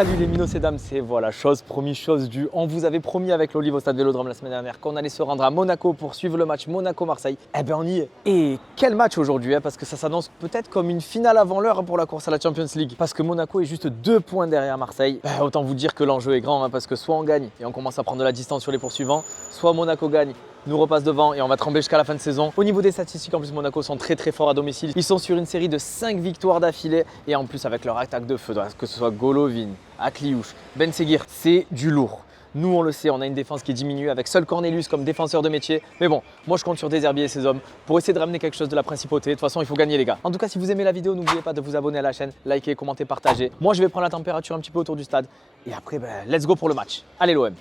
Salut les minos et dames, c'est voilà, chose promis, chose due. On vous avait promis avec l'Olive au stade Vélodrome la semaine dernière qu'on allait se rendre à Monaco pour suivre le match Monaco-Marseille. Eh ben on y est. Et quel match aujourd'hui, parce que ça s'annonce peut-être comme une finale avant l'heure pour la course à la Champions League. Parce que Monaco est juste 2 points derrière Marseille. Autant vous dire que l'enjeu est grand, parce que soit on gagne et on commence à prendre de la distance sur les poursuivants, soit Monaco gagne, nous repasse devant et on va trembler jusqu'à la fin de saison. Au niveau des statistiques, en plus Monaco sont très forts à domicile. Ils sont sur une série de 5 victoires d'affilée et en plus avec leur attaque de feu, que ce soit Golovin, Akliouche, Ben Seguir, c'est du lourd. Nous on le sait, on a une défense qui est diminuée avec seul Cornelius comme défenseur de métier. Mais bon, moi je compte sur Deserbi et ses hommes pour essayer de ramener quelque chose de la principauté. De toute façon, il faut gagner les gars. En tout cas, si vous aimez la vidéo, n'oubliez pas de vous abonner à la chaîne, liker, commenter, partager. Moi je vais prendre la température un petit peu autour du stade et après, let's go pour le match. Allez l'OM.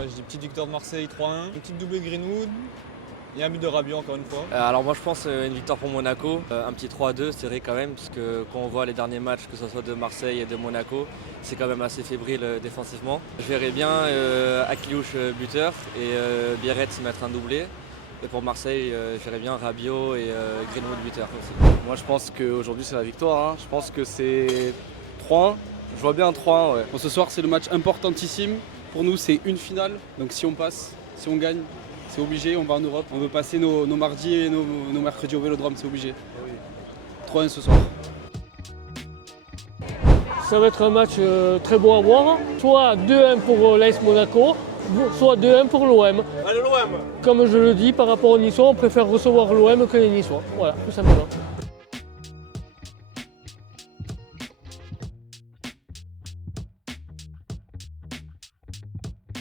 J'ai des petites victoires de Marseille 3-1, une petite doublée de Greenwood et un but de Rabiot encore une fois. Alors moi je pense une victoire pour Monaco, un petit 3-2 c'est vrai quand même, parce que quand on voit les derniers matchs, que ce soit de Marseille et de Monaco, c'est quand même assez fébrile défensivement. Je verrais bien Akliouche buteur et Biarritz mettre un doublé. Et pour Marseille, je verrais bien Rabiot et Greenwood buteur aussi. Moi je pense qu'aujourd'hui c'est la victoire, je pense que c'est 3-1, je vois bien un 3-1. Ouais. Bon, ce soir c'est le match importantissime. Pour nous, c'est une finale, donc si on passe, si on gagne, c'est obligé, on va en Europe. On veut passer nos mardis et nos mercredis au Vélodrome, c'est obligé. 3-1 ce soir. Ça va être un match très beau à voir. Soit 2-1 pour l'AS Monaco, soit 2-1 pour l'OM. Allez l'OM! Comme je le dis, par rapport aux Niçois, on préfère recevoir l'OM que les Niçois. Voilà, tout simplement.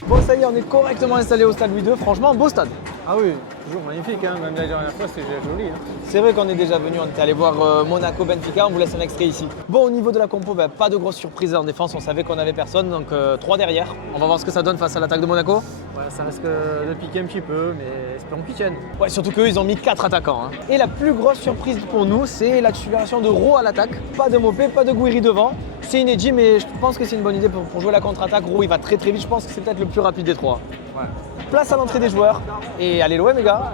Bon ça y est, on est correctement installé au stade Louis II, franchement beau stade. Ah oui, toujours magnifique, même la dernière fois c'était joli. C'est vrai qu'on est déjà venu, on était allé voir Monaco-Benfica, on vous laisse un extrait ici. Bon, au niveau de la compo, pas de grosses surprises en défense, on savait qu'on n'avait personne, donc 3 derrière. On va voir ce que ça donne face à l'attaque de Monaco. Ouais, ça risque de piquer un petit peu, mais espérons qu'ils tiennent. Ouais, surtout qu'eux, ils ont mis 4 attaquants. Et la plus grosse surprise pour nous, c'est l'accélération de Roux à l'attaque. Pas de Mopé, pas de Gouiri devant. C'est inédit, mais je pense que c'est une bonne idée pour jouer la contre-attaque. Roux, il va très vite, je pense que c'est peut-être le plus rapide des 3. Ouais. Place à l'entrée des joueurs, et allez l'OM les gars.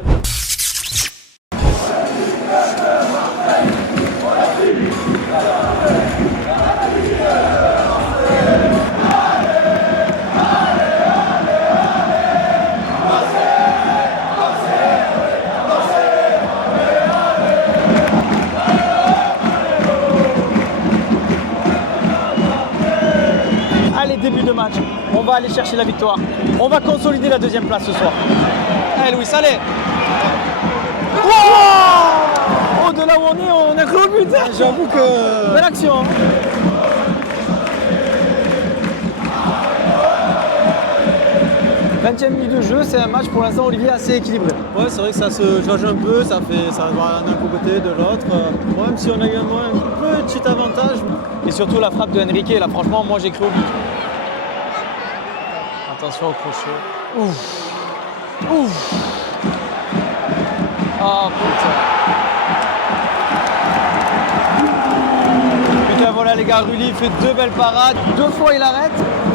Allez, début de match, on va aller chercher la victoire. On va consolider la 2e place ce soir. Allez Louis, allez. Wow, de là où on a cru au but. J'avoue que... Belle action. 20e minute de jeu, c'est un match pour l'instant Olivier assez équilibré. Ouais, c'est vrai que ça se jauge un peu, ça va d'un côté, de l'autre. Même si on a eu un petit avantage. Et surtout la frappe de Henrique, là franchement moi j'ai cru au but. Attention au crochet. Ouf. Ouf. Oh putain. Putain voilà les gars, Rulli fait 2 belles parades, 2 fois il arrête.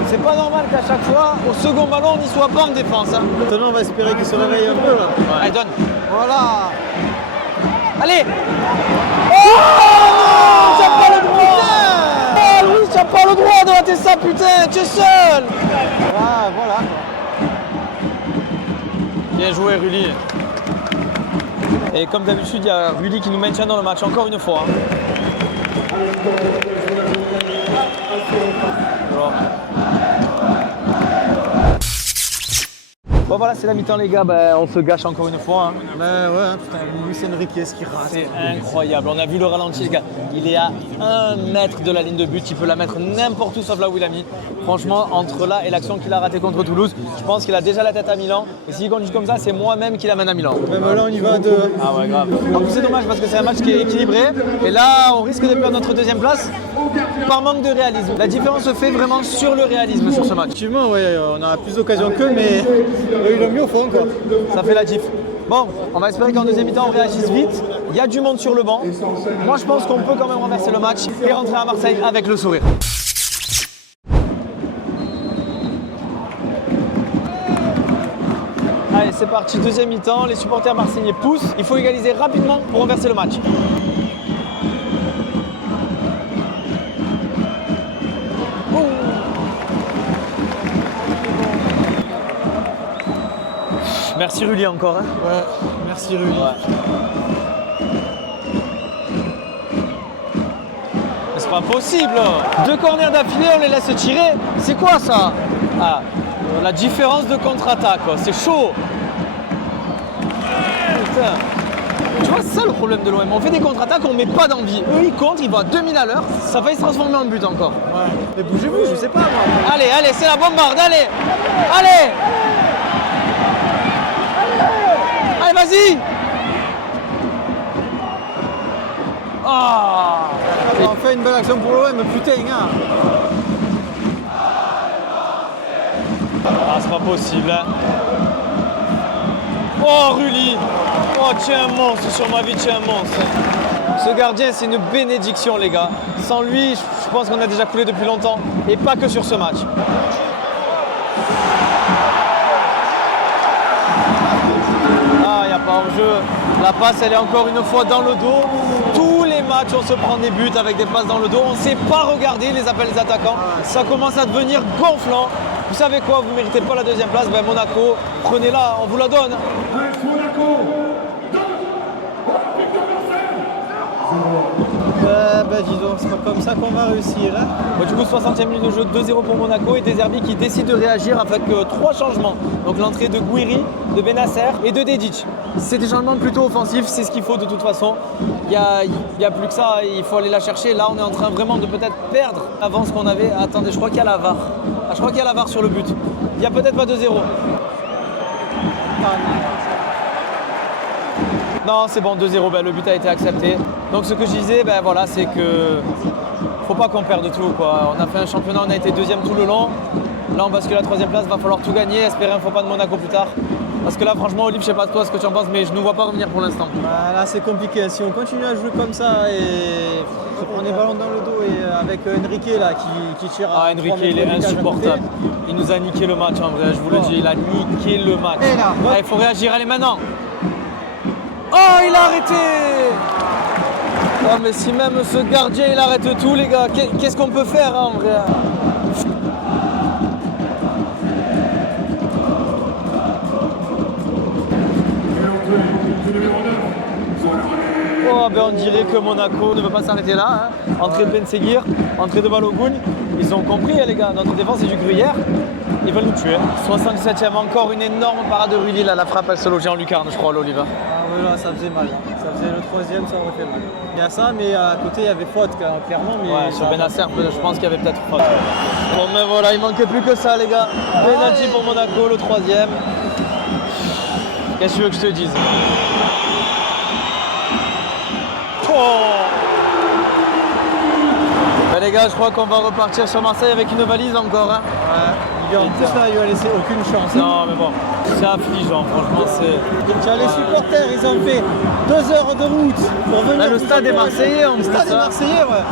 C'est pas normal qu'à chaque fois, au second ballon, on n'y soit pas en défense. Maintenant on va espérer qu'il se réveille un peu là. Ouais. Allez, donne. Voilà. Allez. Oh non, t'as pas le droit. Oh Louis, t'as pas le droit de rater ça, putain, tu es seul. Ah voilà. Bien joué Rulli. Et comme d'habitude, il y a Rulli qui nous maintient dans le match encore une fois. Bon voilà, c'est la mi-temps les gars, on se gâche encore une fois. Ouais, putain, Luis Enrique, ce qui rate. C'est incroyable, on a vu le ralenti les gars. Il est à 1 mètre de la ligne de but, il peut la mettre n'importe où sauf là où il a mis. Franchement, entre là et l'action qu'il a ratée contre Toulouse, je pense qu'il a déjà la tête à Milan. Et s'il continue comme ça, c'est moi-même qui l'amène à Milan. Même là, on y va à 2. Ah ouais, grave. En plus, c'est dommage parce que c'est un match qui est équilibré. Et là, on risque de perdre notre 2e place par manque de réalisme. La différence se fait vraiment sur le réalisme sur ce match. Effectivement, ouais, on a plus d'occasions qu'eux, mais ils l'ont mis au fond quoi. Ça fait la diff. Bon, on va espérer qu'en 2e mi-temps, on réagisse vite. Il y a du monde sur le banc. Moi, je pense qu'on peut quand même renverser le match et rentrer à Marseille avec le sourire. Allez, c'est parti, deuxième mi-temps. Les supporters marseillais poussent. Il faut égaliser rapidement pour renverser le match. Oh. Merci Rulli encore. Hein. Ouais, merci Rulli. Ouais. Mais c'est pas possible. 2 corners d'affilée, on les laisse tirer. C'est quoi ça? Ah, la différence de contre-attaque, c'est chaud. Putain. Tu vois, c'est ça le problème de l'OM. On fait des contre-attaques, on met pas d'envie. Eux, ils comptent, ils vont à 2000 à l'heure. Ça va se transformer en but encore. Ouais. Mais bougez-vous, je sais pas moi. Allez, allez, c'est la bombarde, allez. Allez. Allez, vas-y. Ah. On fait une belle action pour l'OM, putain, hein. Ah, c'est pas possible, hein. Oh, Rulli. Oh, tu es un monstre, sur ma vie, tu es un monstre. Ce gardien, c'est une bénédiction, les gars. Sans lui, je pense qu'on a déjà coulé depuis longtemps. Et pas que sur ce match. Ah, il n'y a pas hors-jeu. La passe, elle est encore une fois dans le dos. Tous les matchs, on se prend des buts avec des passes dans le dos. On ne sait pas regarder les appels des attaquants. Ça commence à devenir gonflant. Vous savez quoi, vous ne méritez pas la deuxième place. Ben, Monaco, prenez-la, on vous la donne. Ben dis donc, c'est pas comme ça qu'on va réussir. Hein. Bon, du coup, 60e minute de jeu, 2-0 pour Monaco et De Zerbi qui décide de réagir avec 3 changements. Donc l'entrée de Gouiri, de Benasser et de Dedic. C'est des changements plutôt offensifs, c'est ce qu'il faut de toute façon. Il n'y a plus que ça, il faut aller la chercher. Là, on est en train vraiment de peut-être perdre l'avance qu'on avait. Attendez, je crois qu'il y a la VAR. Ah, je crois qu'il y a la VAR sur le but. Il n'y a peut-être pas 2-0. Non, c'est bon, 2-0, ben, le but a été accepté. Donc ce que je disais, ben, voilà, c'est que faut pas qu'on perde tout, quoi. On a fait un championnat, on a été deuxième tout le long. Là, on bascule à la 3e place, va falloir tout gagner, espérer un faux pas de Monaco plus tard. Parce que là, franchement, Olive, je sais pas toi ce que tu en penses, mais je ne vois pas revenir pour l'instant. Bah, là, c'est compliqué. Si on continue à jouer comme ça et se prendre des ballons dans le dos et avec Enrique là qui tire à Ah, Enrique, il est insupportable. Il nous a niqué le match, en vrai, je vous le dis, il a niqué le match. Et là, Ah, il faut réagir, allez maintenant. Oh, il a arrêté. Oh, mais si même ce gardien, il arrête tout, les gars, qu'est-ce qu'on peut faire, hein, en vrai? Oh, ben on dirait que Monaco ne veut pas s'arrêter là. Hein. Entrée de Ben Seguir, entrée de Balogun. Ils ont compris, hein, les gars. Notre défense, c'est du gruyère. Ils veulent nous tuer. 77e, encore une énorme parade de Rulli. Là, la frappe, elle se logeait en lucarne, je crois, l'Oliva. Ah oui, là, ça faisait mal. Ça faisait le 3e, ça aurait fait mal. Il y a ça, mais à côté, il y avait faute, clairement. Mais Ouais, sur Benasser, je pense qu'il y avait peut-être faute. Bon, mais voilà, il manquait plus que ça, les gars. Penalty pour Monaco, le 3e. Qu'est-ce que tu veux que je te dise? Ben les gars, je crois qu'on va repartir sur Marseille avec une valise encore. Hein. Ouais. En plus, là, il lui a laissé aucune chance. Non, mais bon, c'est affligeant, franchement. Tu as les supporters, ils ont fait 2 heures de route pour venir. Là, le stade est marseillais, Le stade est marseillais, ouais.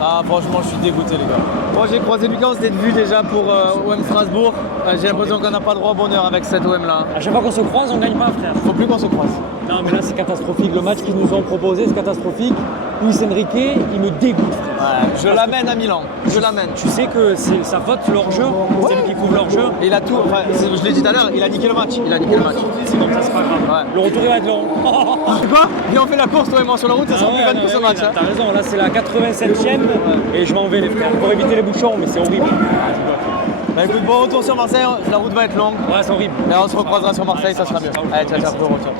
Ah, franchement, je suis dégoûté, les gars. Moi, j'ai croisé Lucas, on s'était vu déjà pour OM Strasbourg. J'ai l'impression qu'on n'a pas le droit au bonheur avec cette OM là. À chaque fois qu'on se croise, on gagne pas, frère. Faut plus qu'on se croise. Non, mais là, c'est catastrophique. Le match qu'ils nous ont proposé, c'est catastrophique. Luis Enrique, il me dégoûte, frère. Ouais, je l'amène à Milan. Je l'amène. Tu sais que c'est sa faute, leur jeu. C'est lui qui couvre leur jeu. Et il a tout. Enfin, je l'ai dit tout à l'heure, il a niqué le match. Il a niqué le match. Sinon, ça, c'est pas grave. Ouais. Le retour, il va être long. C'est quoi? Viens, on fait la course, toi et moi sur la route, ça sera plus fun que ce match. Hein. T'as raison, là, c'est la 87e. Et je m'en vais, les frères. Pour éviter les bouchons, mais c'est horrible. Bah écoute, bon retour sur Marseille, la route va être longue. Ouais, c'est horrible. Mais on se recroisera sur Marseille, ça sera mieux. Allez, ciao, ciao, bon retour.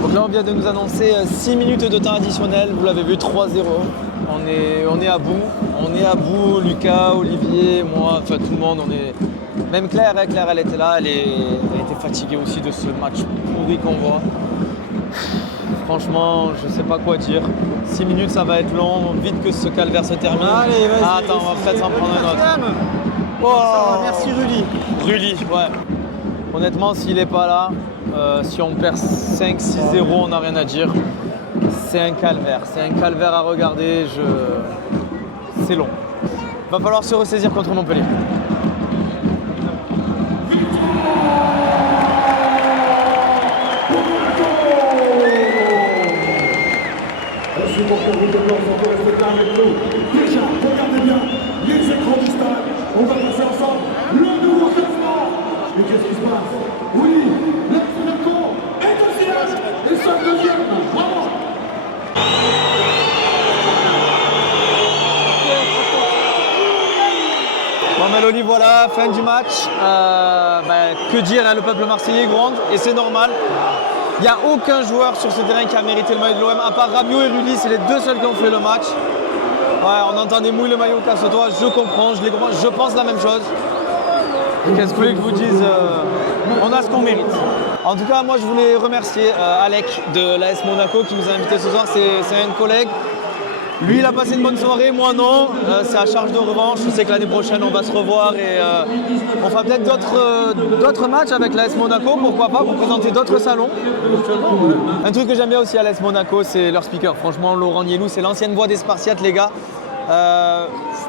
Donc là, on vient de nous annoncer 6 minutes de temps additionnel. Vous l'avez vu, 3-0. On est à bout. On est à bout, Lucas, Olivier, moi, enfin tout le monde. Même Claire, hein, Claire, elle était là. Elle était fatiguée aussi de ce match pourri qu'on voit. Franchement, je sais pas quoi dire. 6 minutes, ça va être long. Vite que ce calvaire se termine. Allez, vas-y. Ah, attends, on va peut-être s'en prendre un autre. Oh, merci Rulli. Rulli, ouais. Honnêtement, s'il n'est pas là, si on perd 5-6-0, on n'a rien à dire. C'est un calvaire à regarder, c'est long. Va falloir se ressaisir contre Montpellier. Supporters de Blanc, on peut rester là avec nous. Déjà, regardez bien les écrans du stade. On va passer ensemble le nouveau classement. Mais qu'est-ce qui se passe? Oui, l'Est Monaco est deuxième et seul deuxième. Bravo. Bon Mélanie, voilà, fin du match. Que dire, hein, le peuple marseillais gronde et c'est normal. Il n'y a aucun joueur sur ce terrain qui a mérité le maillot de l'OM, à part Rabiot et Rudy, c'est les deux seuls qui ont fait le match. Ouais, on entend des mouilles le maillot, casse-toi, je comprends, je pense la même chose. Qu'est-ce que vous voulez que je vous dise, on a ce qu'on mérite. En tout cas, moi je voulais remercier Alec de l'AS Monaco qui nous a invités ce soir, c'est un collègue. Lui, il a passé une bonne soirée, moi non. C'est à charge de revanche. Je sais que l'année prochaine, on va se revoir et on fera peut-être d'autres matchs avec l'AS Monaco, pourquoi pas, pour présenter d'autres salons. Un truc que j'aime bien aussi à l'AS Monaco, c'est leur speaker. Franchement, Laurent Nielou, c'est l'ancienne voix des Spartiates, les gars.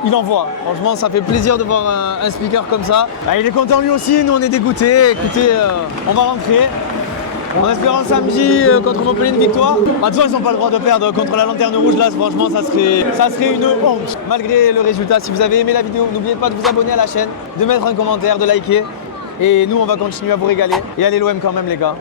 Il envoie. Franchement, ça fait plaisir de voir un speaker comme ça. Il est content lui aussi, nous on est dégoûtés. Écoutez, on va rentrer. En espérant samedi contre Montpellier une victoire. De toute façon, ils n'ont pas le droit de perdre contre la Lanterne Rouge. Là, franchement, ça serait une honte. Malgré le résultat, si vous avez aimé la vidéo, n'oubliez pas de vous abonner à la chaîne, de mettre un commentaire, de liker. Et nous, on va continuer à vous régaler. Et allez l'OM quand même, les gars.